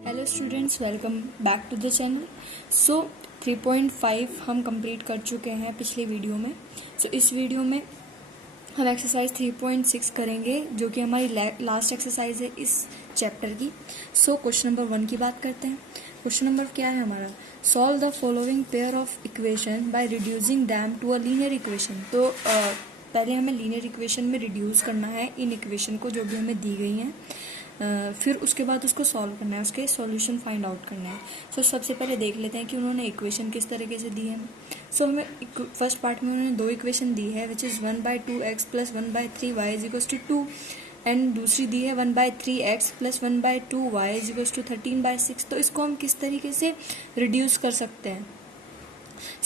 Hello students, welcome back to the channel. So 3.5 हम complete कर चुके हैं पिछले वीडियो में। इस वीडियो में हम एक्सरसाइज 3.6 करेंगे, जो कि हमारी लास्ट एक्सरसाइज है इस चैप्टर की। क्वेश्चन नंबर 1 की बात करते हैं। क्वेश्चन नंबर क्या है हमारा? Solve the following pair of equation by reducing them to a linear equation. पहले हमें लीनियर इक्वेशन में रिड्यूस करना है इन इक्वेशन को, जो भी हमें दी गई हैं। फिर उसके बाद उसको सॉल्व करना है, उसके सॉल्यूशन फाइंड आउट करना है। सबसे पहले देख लेते हैं कि उन्होंने इक्वेशन किस तरीके से दी है। हमें फर्स्ट पार्ट में उन्होंने 2 इक्वेशन दी है, which is 1/2x plus 1/3y is equals to 2, and दूसरी दी है 1/3x plus 1/2y is equals to 13/6। तो इसको हम किस तरीके से रिड्यूस कर सकते हैं?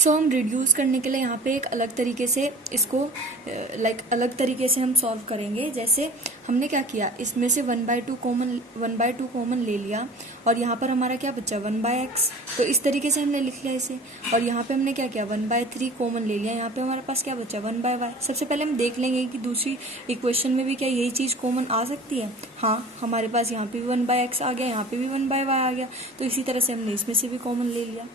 हम रिड्यूस करने के लिए यहाँ पे एक अलग तरीके से इसको अलग तरीके से हम सॉल्व करेंगे। जैसे हमने क्या किया, इसमें से 1/2 कॉमन ले लिया, और यहाँ पर हमारा क्या बचा 1/x। तो इस तरीके से हमने लिख लिया इसे। और यहाँ पे हमने क्या किया 1/3 कॉमन ले लिया, यहाँ पे हमारे पास क्या बचा 1/y। सबसे पहले हम देख लेंगे कि दूसरी इक्वेशन में भी क्या यही चीज़ कॉमन आ सकती है। हाँ, हमारे पास यहाँ पे भी 1/x आ गया, यहाँ पे भी 1/y आ गया। तो इसी तरह से हमने इसमें से भी कॉमन ले लिया।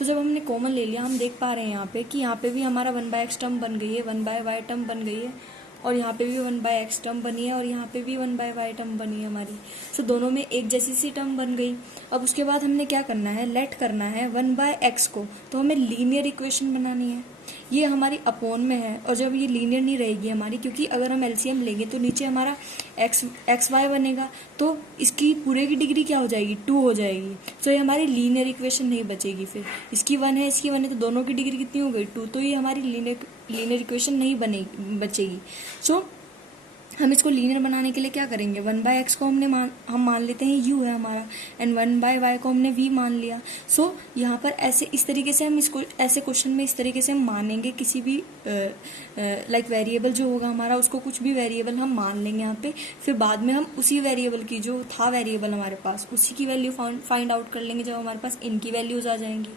जब हमने कॉमन ले लिया, हम देख पा रहे हैं यहाँ पे कि यहाँ पे भी हमारा 1/x टर्म बन गई है, 1/y टर्म बन गई है, और यहाँ पे भी 1/x टर्म बनी है, और यहाँ पे भी 1/y टर्म बनी है हमारी। दोनों में एक जैसी सी टर्म बन गई। अब उसके बाद हमने क्या करना है, लेट करना है 1/x को। तो हमें लीनियर इक्वेशन बनानी है। ये हमारी अपॉन में है, और जब ये लीनियर नहीं रहेगी हमारी, क्योंकि अगर हम एलसीएम लेंगे तो नीचे हमारा एक्स वाई बनेगा, तो इसकी पूरे की डिग्री क्या हो जाएगी 2 हो जाएगी। ये हमारी लीनियर इक्वेशन नहीं बचेगी। फिर इसकी 1 है, इसकी 1 है, तो दोनों की डिग्री कितनी हो गई 2। तो ये हमारी लीनियर इक्वेशन नहीं बचेगी। हम इसको लीनियर बनाने के लिए क्या करेंगे, 1/x को हम मान लेते हैं u है हमारा, एंड 1/y को हमने v मान लिया। यहाँ पर ऐसे इस तरीके से हम इसको ऐसे क्वेश्चन में इस तरीके से हम मानेंगे किसी भी वेरिएबल जो होगा हमारा, उसको कुछ भी वेरिएबल हम मान लेंगे यहाँ पे। फिर बाद में हम उसी वेरिएबल की, जो था वेरिएबल हमारे पास, उसी की वैल्यू फाइंड आउट कर लेंगे जब हमारे पास इनकी वैल्यूज आ जाएंगी।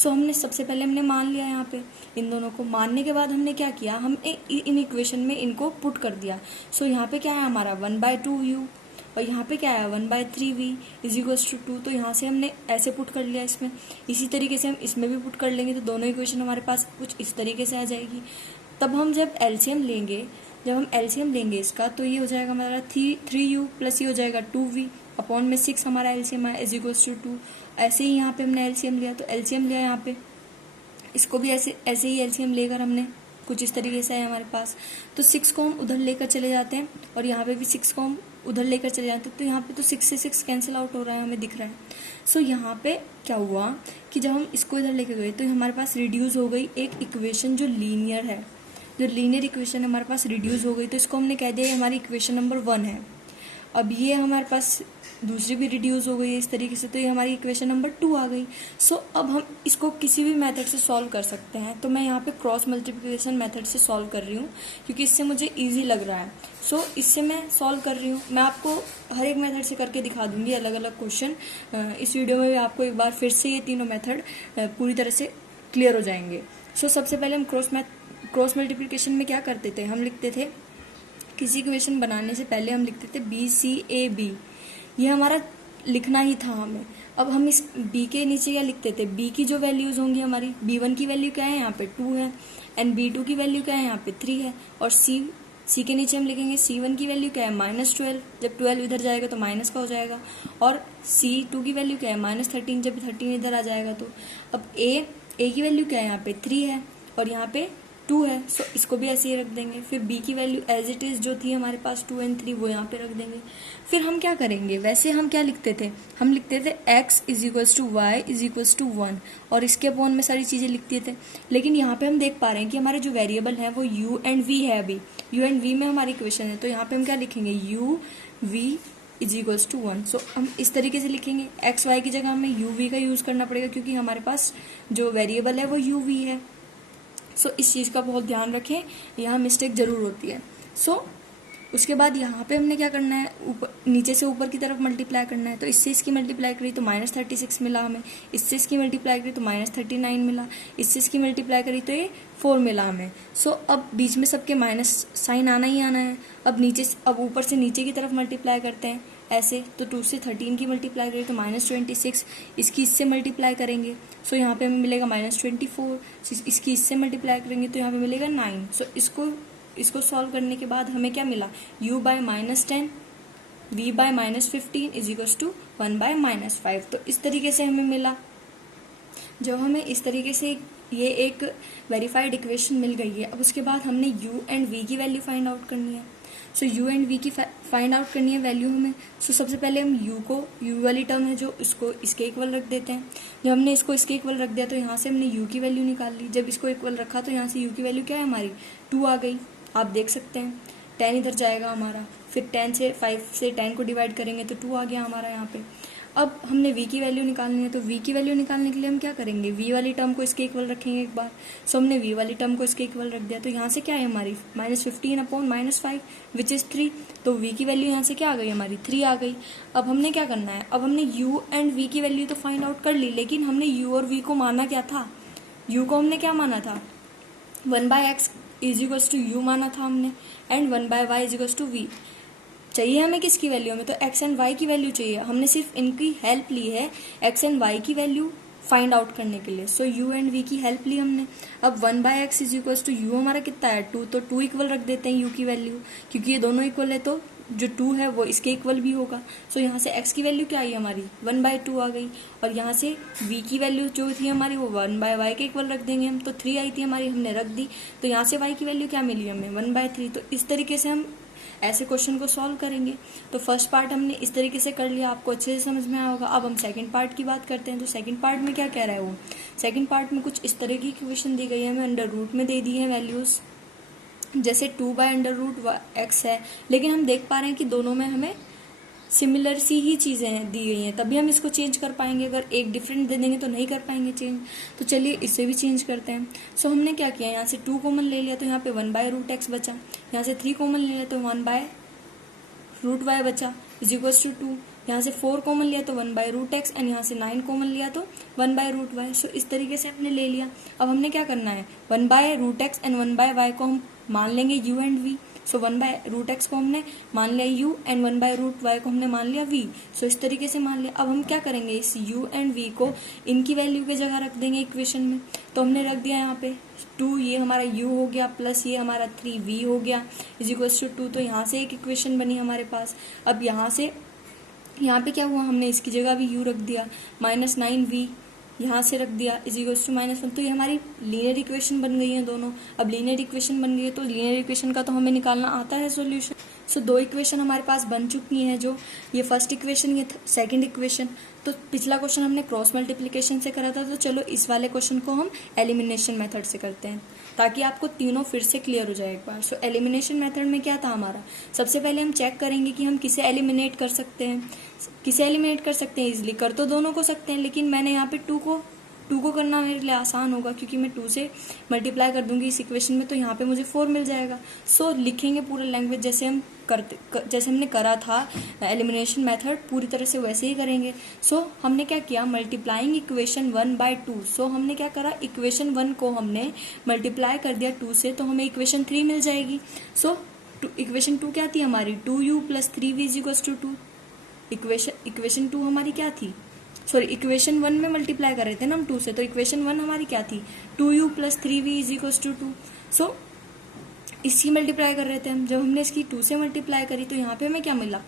हमने सबसे पहले हमने मान लिया यहाँ पे इन दोनों को। मानने के बाद हमने क्या किया, हम इन इक्वेशन में इनको पुट कर दिया। यहाँ पे क्या है हमारा 1/2u, और यहाँ पे क्या है 1/3v इज इक्वल्स टू 2। तो यहाँ से हमने ऐसे पुट कर लिया इसमें। इसी तरीके से हम इसमें भी पुट कर लेंगे, तो दोनों इक्वेशन हमारे पास कुछ इस तरीके से आ जाएगी। तब हम जब एलसीएम लेंगे इसका, तो ये हो जाएगा हमारा 3u प्लस ये हो जाएगा 2v अपॉन में 6 हमारा एलसीएम है इज इक्वल्स टू 2। ऐसे ही यहाँ पे हमने एलसीएम लिया, तो एलसीएम लिया यहाँ पे, इसको भी ऐसे ही एलसीएम लेकर हमने कुछ इस तरीके से है हमारे पास। तो 6 को हम उधर लेकर चले जाते हैं, और यहाँ पे भी 6 को हम उधर लेकर चले जाते हैं। तो यहाँ पे तो 6 से 6 कैंसिल आउट हो रहा है, हमें दिख रहा है। यहाँ पे क्या हुआ कि जब हम इसको इधर लेकर गए, तो हमारे पास रिड्यूस हो गई एक इक्वेशन जो लीनियर है। जो लीनियर इक्वेशन हमारे पास रिड्यूस हो गई, तो इसको हमने कह दिया हमारी इक्वेशन नंबर 1 है। अब ये हमारे पास दूसरी भी रिड्यूस हो गई है इस तरीके से, तो ये हमारी इक्वेशन नंबर 2 आ गई। अब हम इसको किसी भी मेथड से सॉल्व कर सकते हैं। तो मैं यहाँ पे क्रॉस मल्टीप्लिकेशन मेथड से सॉल्व कर रही हूँ, क्योंकि इससे मुझे इजी लग रहा है। इससे मैं सॉल्व कर रही हूँ। मैं आपको हर एक मेथड से करके दिखा दूंगी अलग अलग क्वेश्चन। इस वीडियो में भी आपको एक बार फिर से ये तीनों मेथड पूरी तरह से क्लियर हो जाएंगे। सबसे पहले हम क्रॉस मल्टीप्लिकेशन में क्या करते थे, हम लिखते थे, किसी इक्वेशन बनाने से पहले हम लिखते थे BCAB। ये हमारा लिखना ही था हमें। अब हम इस b के नीचे क्या लिखते थे, b की जो वैल्यूज होंगी हमारी, b1 की वैल्यू क्या है यहाँ पे 2 है, एंड b2 की वैल्यू क्या है यहाँ पे 3 है, और c के नीचे हम लिखेंगे c1 की वैल्यू क्या है -12। जब 12 इधर जाएगा तो माइनस का हो जाएगा, और c2 की वैल्यू क्या है -13। जब 13 इधर आ जाएगा तो अब a की वैल्यू क्या है यहाँ पे 3 है, और यहाँ पे 2 है। इसको भी ऐसे ही रख देंगे। फिर b की वैल्यू एज इट इज जो थी हमारे पास 2 और 3, वो यहाँ पे रख देंगे। फिर हम क्या करेंगे, वैसे हम क्या लिखते थे, हम लिखते थे x is equals to y is equals to 1, और इसके अपॉन में सारी चीजें लिखते थे। लेकिन यहाँ पे हम देख पा रहे हैं कि हमारे जो वेरिएबल है वो u एंड v है। अभी u एंड v में हमारी इक्वेशन है, तो यहाँ पे हम क्या लिखेंगे u v is equals to 1। हम इस तरीके से लिखेंगे। एक्स वाई की जगह हमें u v का यूज करना पड़ेगा, क्योंकि हमारे पास जो वेरिएबल है वो u v है। इस चीज़ का बहुत ध्यान रखें, यहाँ मिस्टेक जरूर होती है। उसके बाद यहाँ पे हमने क्या करना है, ऊपर नीचे से ऊपर की तरफ मल्टीप्लाई करना है। तो इससे इसकी मल्टीप्लाई करी तो -36 मिला हमें, इससे इसकी मल्टीप्लाई करी तो -39 मिला, इससे इसकी मल्टीप्लाई करी तो ये 4 मिला हमें। सो अब बीच में सबके माइनस साइन आना ही आना है। अब ऊपर से नीचे की तरफ मल्टीप्लाई करते हैं ऐसे, तो 2 से 13 की मल्टीप्लाई करें तो -26, इसकी इससे मल्टीप्लाई करेंगे सो यहाँ पे हमें मिलेगा -24, इसकी इससे मल्टीप्लाई करेंगे तो यहाँ पे मिलेगा 9। सो इसको सॉल्व करने के बाद हमें क्या मिला, u/-10 v/-15 is equals to 1/-5। तो इस तरीके से हमें मिला। जब हमें इस तरीके से ये एक वेरीफाइड इक्वेशन मिल गई है, अब उसके बाद हमने u एंड v की वैल्यू फाइंड आउट करनी है। सो u एंड v की फाइंड आउट करनी है वैल्यू हमें। सो सबसे पहले हम u वाली टर्म है जो इसको इसके इक्वल रख देते हैं। जब हमने इसको इसके इक्वल रख दिया तो यहाँ से हमने u की वैल्यू निकाल ली। जब इसको इक्वल रखा तो यहाँ से u की वैल्यू क्या है हमारी, 2 आ गई। आप देख सकते हैं 10 इधर जाएगा हमारा, फिर 10 से 5 से 10 को डिवाइड करेंगे तो 2 आ गया हमारा यहाँ पे। अब हमने v की वैल्यू निकालनी है, तो v की वैल्यू निकालने के लिए हम क्या करेंगे, v वाली टर्म को इसके इक्वल रखेंगे एक बार। सो हमने v वाली टर्म को इसके इक्वल रख दिया, तो यहाँ से क्या है हमारी -15/-5 विच इज़ 3। तो v की वैल्यू यहाँ से क्या आ गई हमारी, 3 आ गई। अब हमने क्या करना है, अब हमने u एंड v की वैल्यू तो फाइंड आउट कर ली, लेकिन हमने u और v को माना क्या था, u को हमने क्या माना था, 1/x is equals to u माना था हमने, and 1/y is equals to v। चाहिए हमें किसकी वैल्यू, हमें तो x एंड y की वैल्यू चाहिए। हमने सिर्फ इनकी हेल्प ली है x एंड y की वैल्यू फाइंड आउट करने के लिए। सो u एंड v की हेल्प ली हमने। अब 1/x is equals to u हमारा कितना है, 2, तो 2 इक्वल रख देते हैं u की वैल्यू, क्योंकि ये दोनों इक्वल है तो जो 2 है वो इसके इक्वल भी होगा। सो यहाँ से x की वैल्यू क्या आई हमारी, 1/2 आ गई, और यहाँ से v की वैल्यू जो थी हमारी वो 1/y के इक्वल रख देंगे हम। तो 3 आई थी हमारी, हमने रख दी, तो यहाँ से y की वैल्यू क्या मिली हमें, 1/3। तो इस तरीके से हम ऐसे क्वेश्चन को सॉल्व करेंगे। तो फर्स्ट पार्ट हमने इस तरीके से कर लिया, आपको अच्छे से समझ में आया होगा। अब हम सेकंड पार्ट की बात करते हैं। तो सेकंड पार्ट में क्या कह रहा है वो, सेकंड पार्ट में कुछ इस तरह की इक्वेशन दी गई है, हमें अंडर रूट में दे दी है वैल्यूज, जैसे 2/√x है, लेकिन हम देख पा रहे हैं कि दोनों में हमें सिमिलर सी ही चीज़ें दी गई हैं, तभी हम इसको चेंज कर पाएंगे। अगर एक डिफरेंट दे देंगे तो नहीं कर पाएंगे चेंज। तो चलिए इसे भी चेंज करते हैं। सो हमने क्या किया, यहाँ से 2 कॉमन ले लिया तो यहाँ पे 1/√x बचा, यहाँ से 3 कॉमन ले लिया तो 1/√y बचा इज इक्वल्स टू 2। यहाँ से 4 कॉमन लिया तो 1/√x, एंड यहाँ से 9 कॉमन लिया तो 1/√y। सो इस तरीके से हमने ले लिया। अब हमने क्या करना है, 1/√x एंड 1/y को हम मान लेंगे u and v। So 1/√x को हमने मान लिया u, एंड 1/√y को हमने मान लिया v। सो इस तरीके से मान लिया। अब हम क्या करेंगे, इस u एंड v को इनकी वैल्यू की जगह रख देंगे इक्वेशन में। तो हमने रख दिया यहाँ पे 2, ये हमारा u हो गया, प्लस ये हमारा 3v हो गया इज इक्वल्स टू 2। तो यहाँ से एक इक्वेशन बनी हमारे पास। अब यहाँ पे क्या हुआ, हमने इसकी जगह भी u रख दिया, -9v यहाँ से रख दिया इज इक्वल्स टू -1। तो ये हमारी लीनियर इक्वेशन बन गई है दोनों। अब लीनियर इक्वेशन बन गई है तो लीनियर इक्वेशन का तो हमें निकालना आता है सॉल्यूशन। सो 2 इक्वेशन हमारे पास बन चुकी हैं, जो ये फर्स्ट इक्वेशन, ये सेकंड इक्वेशन। तो पिछला क्वेश्चन हमने क्रॉस मल्टीप्लिकेशन से करा था, तो चलो इस वाले क्वेश्चन को हम एलिमिनेशन मेथड से करते हैं, ताकि आपको तीनों फिर से क्लियर हो जाए एक बार। सो एलिमिनेशन मेथड में क्या था हमारा, सबसे पहले हम चेक करेंगे कि हम किसे एलिमिनेट कर सकते हैं। किसे एलिमिनेट कर सकते हैं, इजिली कर तो दोनों को सकते हैं, लेकिन मैंने यहाँ पे 2 को करना मेरे लिए आसान होगा, क्योंकि मैं 2 से मल्टीप्लाई कर दूंगी इस इक्वेशन में, तो यहाँ पे मुझे 4 मिल जाएगा। सो लिखेंगे पूरा लैंग्वेज जैसे हमने करा था एलिमिनेशन मेथड, पूरी तरह से वैसे ही करेंगे। सो हमने क्या किया, मल्टीप्लाइंग इक्वेशन 1/2। सो हमने क्या करा, इक्वेशन 1 को हमने मल्टीप्लाई कर दिया 2 से, तो हमें इक्वेशन 3 मिल जाएगी। सो इक्वेशन 2 क्या थी हमारी, 2u + 3v = 2। इक्वेशन 2 हमारी क्या थी, सॉरी इक्वेशन 1 में मल्टीप्लाई कर रहे थे ना हम 2 से, तो इक्वेशन 1 हमारी क्या थी, 2u + 3v = 2। सो इसकी मल्टीप्लाई कर रहे थे हम। जब हमने इसकी 2 से मल्टीप्लाई करी तो यहाँ पे हमें क्या मिला,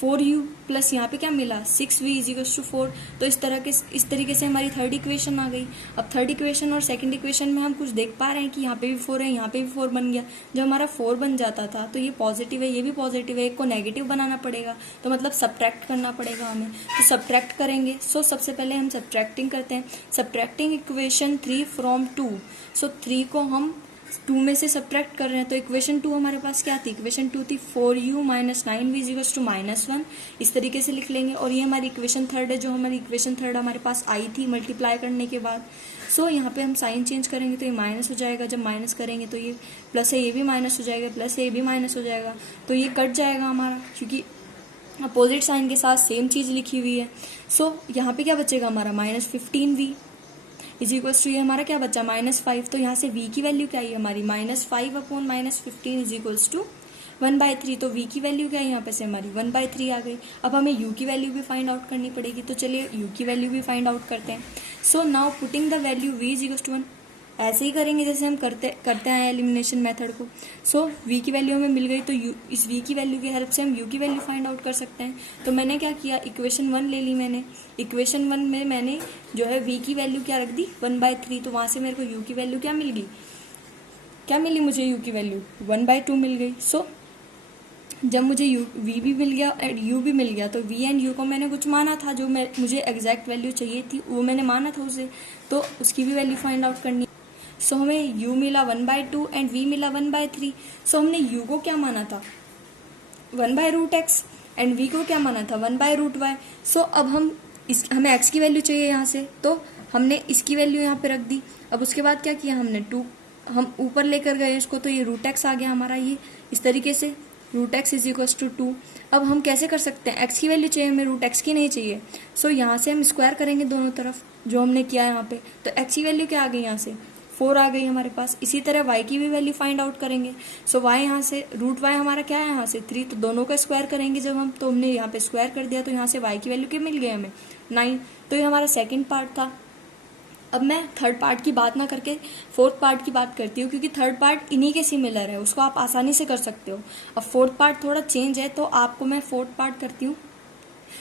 4u प्लस यहाँ पे क्या मिला, 6v = 4। तो इस तरीके से हमारी थर्ड इक्वेशन आ गई। अब थर्ड इक्वेशन और सेकंड इक्वेशन में हम कुछ देख पा रहे हैं कि यहाँ पे भी 4 है, यहाँ पे भी 4 बन गया। जब हमारा 4 बन जाता था तो ये पॉजिटिव है, ये भी पॉजिटिव है, एक को नेगेटिव बनाना पड़ेगा, तो मतलब सब्ट्रैक्ट करना पड़ेगा हमें। तो सब्ट्रैक्ट करेंगे। सो सबसे पहले हम सब्ट्रैक्टिंग करते हैं, सब्ट्रैक्टिंग इक्वेशन 3 from 2। सो 3 को हम टू में से सब्ट्रैक्ट कर रहे हैं, तो इक्वेशन 2 हमारे पास क्या थी, इक्वेशन 2 थी 4u minus 9v equals to -1, इस तरीके से लिख लेंगे। और ये हमारी इक्वेशन 3 है, जो हमारी इक्वेशन 3 हमारे पास आई थी मल्टीप्लाई करने के बाद। सो यहाँ पे हम साइन चेंज करेंगे तो ये माइनस हो जाएगा, जब माइनस करेंगे तो ये प्लस है, ये भी माइनस हो जाएगा, प्लस है ये भी माइनस हो जाएगा, तो ये कट जाएगा हमारा, क्योंकि अपोजिट साइन के साथ सेम चीज लिखी हुई है। सो यहाँ पे क्या बचेगा हमारा -15v इज इक्वल्स टू, ये हमारा क्या बचा -5। तो यहाँ से v की वैल्यू क्या है हमारी -5 अपॉन -15 इज इक्वल्स टू 1/3। तो v की वैल्यू क्या है यहाँ पे से हमारी 1/3 आ गई। अब हमें u की वैल्यू भी फाइंड आउट करनी पड़ेगी, तो चलिए u की वैल्यू भी फाइंड आउट करते हैं। So now putting the value v is equals to 1, ऐसे ही करेंगे जैसे हम करते हैं एलिमिनेशन मेथड को। सो v की वैल्यू हमें मिल गई, तो इस v की वैल्यू की हेल्प से हम u की वैल्यू फाइंड आउट कर सकते हैं। तो मैंने क्या किया, इक्वेशन 1 ले ली मैंने, इक्वेशन 1 में मैंने जो है v की वैल्यू क्या रख दी 1/3, तो वहां से मेरे को u की वैल्यू क्या मिल गई, क्या मिली मुझे u की वैल्यू 1/2 मिल गई। सो जब मुझे v भी मिल गया और u भी मिल गया, तो v एंड u को मैंने कुछ माना था, जो मुझे एग्जैक्ट वैल्यू चाहिए थी वो मैंने माना था उसे, तो उसकी भी वैल्यू फाइंड आउट करनी। सो हमें u मिला 1/2 एंड v मिला 1/3। सो हमने u को क्या माना था 1/√x एंड v को क्या माना था 1/√y। सो अब हमें x की वैल्यू चाहिए यहाँ से, तो हमने इसकी वैल्यू यहाँ पे रख दी। अब उसके बाद क्या किया हमने, 2 हम ऊपर लेकर गए इसको, तो ये √x आ गया हमारा, ये इस तरीके से √x इज इक्वल टू 2। अब हम कैसे कर सकते हैं, x की वैल्यू चाहिए हमें, √x की नहीं चाहिए। सो यहाँ से हम स्क्वायर करेंगे दोनों तरफ, जो हमने किया यहाँ पे, तो x की वैल्यू क्या आ गई यहाँ से 4 आ गई हमारे पास। इसी तरह y की भी वैल्यू फाइंड आउट करेंगे। सो y यहाँ से √y हमारा क्या है यहाँ से 3, तो दोनों का स्क्वायर करेंगे जब हम, तो हमने यहाँ पे स्क्वायर कर दिया, तो यहाँ से y की वैल्यू क्या मिल गई हमें 9। तो ये हमारा सेकेंड पार्ट था। अब मैं थर्ड पार्ट की बात ना करके फोर्थ पार्ट की बात करती हूँ, क्योंकि थर्ड पार्ट इन्हीं के सिमिलर है, उसको आप आसानी से कर सकते हो। अब फोर्थ पार्ट थोड़ा चेंज है, तो आपको मैं फोर्थ पार्ट करती हूँ।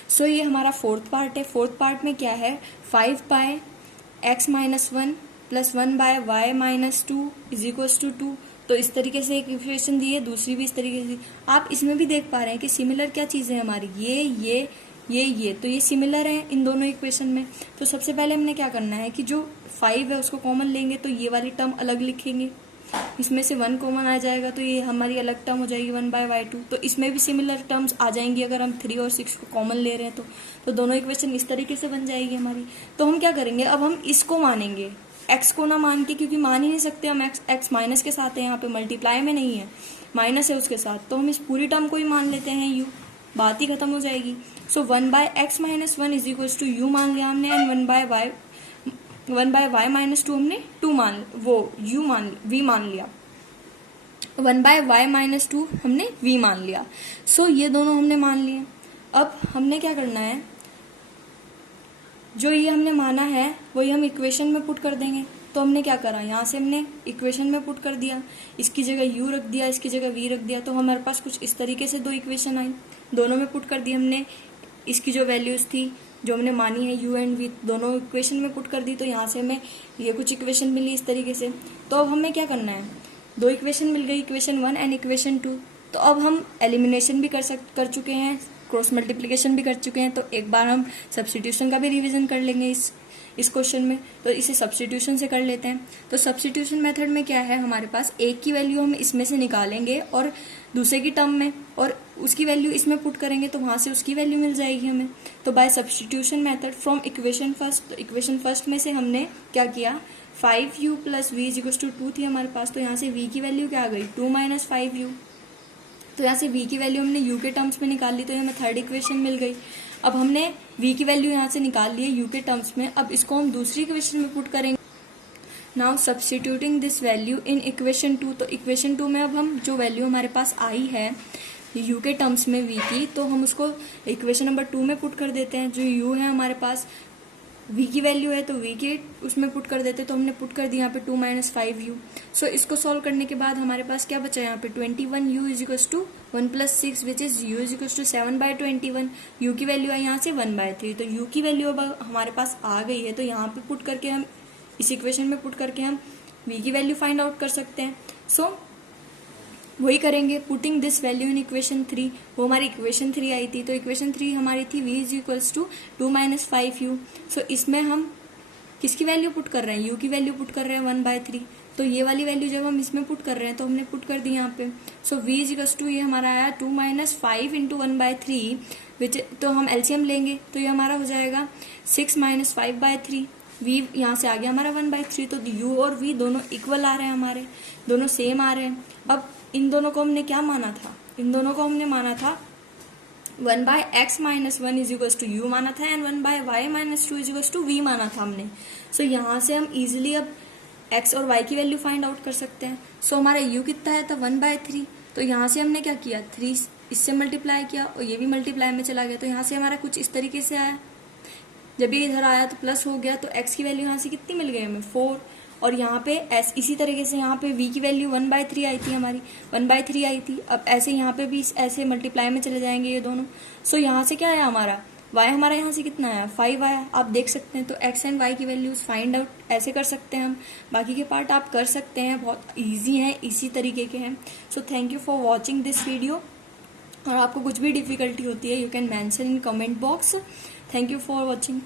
सो ये हमारा फोर्थ पार्ट है। फोर्थ पार्ट में क्या है, 5/x - 1 + 1/y - 2 is equals to 2। तो इस तरीके से एक इक्वेशन दी है, दूसरी भी इस तरीके से। आप इसमें भी देख पा रहे हैं कि सिमिलर क्या चीज़ है हमारी, ये तो ये सिमिलर है इन दोनों इक्वेशन में। तो सबसे पहले हमने क्या करना है कि जो 5 है उसको कॉमन लेंगे, तो ये वाली टर्म अलग लिखेंगे, इसमें से 1 कॉमन आ जाएगा, तो ये हमारी अलग टर्म हो जाएगी 1/y2। तो इसमें भी सिमिलर टर्म्स आ जाएंगी अगर हम 3 और 6 को कॉमन ले रहे हैं, तो दोनों इक्वेशन इस तरीके से बन जाएगी हमारी। तो हम क्या करेंगे, अब हम इसको मानेंगे, x को ना मान के, क्योंकि मान ही नहीं सकते हम, x माइनस के साथ है, यहाँ पे मल्टीप्लाई में नहीं है, माइनस है उसके साथ, तो हम इस पूरी टर्म को ही मान लेते हैं u, बात ही खत्म हो जाएगी। So 1/x - 1 is equals to u मान लिया हमने, एंड 1/y - 2 हमने v मान लिया, 1/y - 2 हमने v मान लिया। सो ये दोनों हमने मान लिए। अब हमने क्या करना है, जो ये हमने माना है वही हम इक्वेशन में पुट कर देंगे। तो हमने क्या करा, यहाँ से हमने इक्वेशन में पुट कर दिया, इसकी जगह u रख दिया, इसकी जगह v रख दिया, तो हमारे पास कुछ इस तरीके से दो इक्वेशन आई, दोनों में पुट कर दी हमने। इसकी जो वैल्यूज थी जो हमने मानी है u एंड v, दोनों इक्वेशन में पुट कर दी, तो यहाँ से हमें ये कुछ इक्वेशन मिली इस तरीके से। तो अब हमें क्या करना है, दो इक्वेशन मिल गई, इक्वेशन 1 एंड इक्वेशन 2। तो अब हम एलिमिनेशन भी कर चुके हैं, क्रॉस मल्टीप्लिकेशन भी कर चुके हैं, तो एक बार हम सब्स्टिट्यूशन का भी रिवीजन कर लेंगे इस क्वेश्चन में। तो इसे सब्स्टिट्यूशन से कर लेते हैं। तो सब्स्टिट्यूशन मेथड में क्या है, हमारे पास एक की वैल्यू हम इसमें से निकालेंगे और दूसरे की टर्म में, और उसकी वैल्यू इसमें पुट करेंगे, तो वहां से उसकी वैल्यू मिल जाएगी हमें। तो by substitution method from equation first, तो इक्वेशन फर्स्ट में से हमने क्या किया, 5u + v = 2 थी हमारे पास, तो यहाँ से v की वैल्यू क्या आ गई 2 - 5u। तो यहाँ से v की वैल्यू हमने u के टर्म्स में निकाल ली, तो हमें थर्ड इक्वेशन मिल गई। अब हमने v की वैल्यू यहाँ से निकाल ली है u के टर्म्स में, अब इसको हम दूसरी इक्वेशन में पुट करेंगे। Now substituting this value in equation 2, तो इक्वेशन 2 में अब हम जो वैल्यू हमारे पास आई है u के टर्म्स में v की, तो हम उसको इक्वेशन नंबर 2 में पुट कर देते हैं। जो u है हमारे पास, v की वैल्यू है, तो v के उसमें पुट कर देते, तो हमने पुट कर दी यहाँ पे 2 - 5u। सो इसको सॉल्व करने के बाद हमारे पास क्या बचा यहाँ पे 21u = 1 + 6 which is u = 7/21। u की वैल्यू है यहाँ से 1/3, तो u की वैल्यू अब हमारे पास आ गई है, तो यहाँ पे पुट करके हम इस इक्वेशन में पुट करके हम v की वैल्यू फाइंड आउट कर सकते हैं। सो वही करेंगे, putting this value in equation 3, वो हमारी इक्वेशन 3 आई थी, तो इक्वेशन 3 हमारी थी v = 2 - 5u। सो इसमें हम किसकी वैल्यू पुट कर रहे हैं, u की वैल्यू पुट कर रहे हैं 1/3। तो ये वाली वैल्यू जब हम इसमें पुट कर रहे हैं तो हमने पुट कर दी यहाँ पे। सो v इजिकल्स टू ये हमारा आया 2 - 5 × 1/3 विच, तो हम एलसीएम लेंगे तो ये हमारा हो जाएगा 6 - 5/3। v यहाँ से आ गया हमारा 1/3, तो u और v दोनों इक्वल आ रहे हैं, हमारे दोनों सेम आ रहे हैं। अब इन दोनों को हमने क्या माना था, इन दोनों को हमने माना था 1/x - 1 इजिकल्स टू u माना था, and 1/y - 2 equals to v माना था हमने। सो यहाँ से हम इजिली अब x और y की वैल्यू फाइंड आउट कर सकते हैं। सो हमारा u कितना है, था 1/3, तो यहाँ से हमने क्या किया, 3 इससे मल्टीप्लाई किया और ये भी मल्टीप्लाई में चला गया, तो यहाँ से हमारा कुछ इस तरीके से आया। जब ये इधर आया तो प्लस हो गया, तो x की वैल्यू यहाँ से कितनी मिल गई हमें, 4। और यहाँ पे इसी तरीके से यहाँ पे v की वैल्यू 1/3 आई थी, हमारी 1/3 आई थी। अब ऐसे यहाँ पे भी ऐसे मल्टीप्लाई में चले जाएंगे ये दोनों। सो यहाँ से क्या आया हमारा, y हमारा यहाँ से कितना आया, 5 आया, आप देख सकते हैं। तो x एंड y की वैल्यूज फाइंड आउट ऐसे कर सकते हैं हम। बाकी के पार्ट आप कर सकते हैं, बहुत ईजी हैं, इसी तरीके के हैं। So thank you for watching this video. और आपको कुछ भी डिफिकल्टी होती है, you can mention in comment box. Thank you for watching.